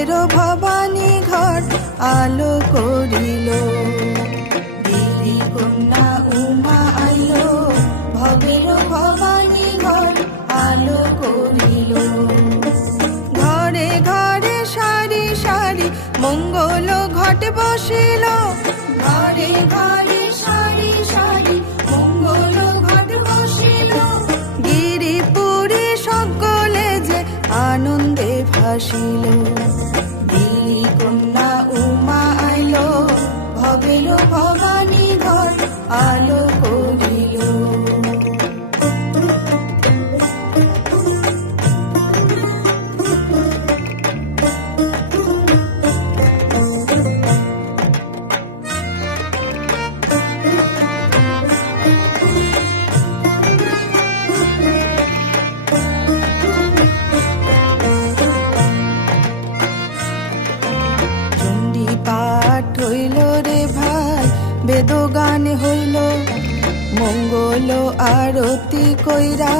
ভবের ভবানী ঘর আলো করিল। গিরি কন্যা উমা আইলো, ভবের ভবানী ঘর আলো করিল। ঘরে ঘরে সারি সারি মঙ্গল ঘট বসিল। ঘরে ঘরে সারি সারি মঙ্গল ঘট বসিল। গিরিপুরে সকলে যে আনন্দে ভাসিল। গিরি কন্যা উমা আইলো, ভবের ভবানী ঘর আলো করিল। পাঠ হইল রে ভাই, বেদগান হইল। মঙ্গল আরতি কইরা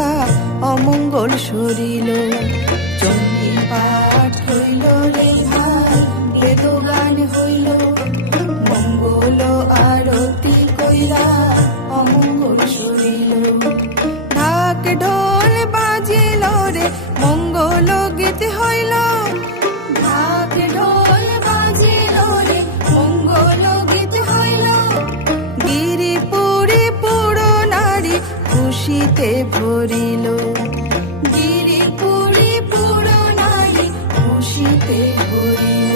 অমঙ্গল সরিল। চণ্ডী পাঠ হইল রে ভাই, বেদগান হইল। মঙ্গল আরতি কইরা অমঙ্গল সরিল। ঢাক ঢোল বাজিল রে, মঙ্গল গীত হইল। ঢাক ঢোল বাজিল রে, মঙ্গল গীত হইল। গিরিপুরে পুরো নারী খুশিতে ভরিল। গিরিপুরে পুরো নারী খুশিতে ভরিল।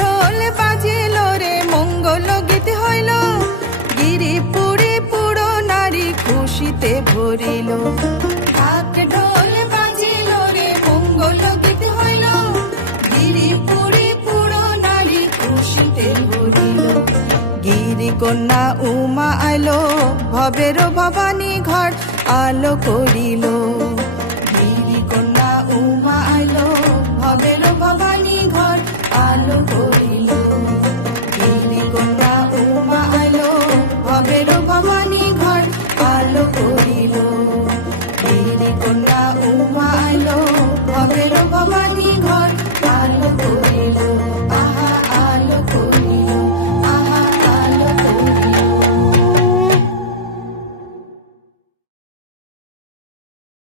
ঢোল বাজিল রে, মঙ্গল গীত হইল। গিরিপুরে পুরো নারী খুশিতে ভরিল। ঢাক ঢোল বাজিল রে, মঙ্গল গীত হইল। গিরিপুরে পুরো নারী খুশিতে ভরিল। গিরি কন্যা উমা আইলো, ভবের ভবানী ঘর আলো করিল।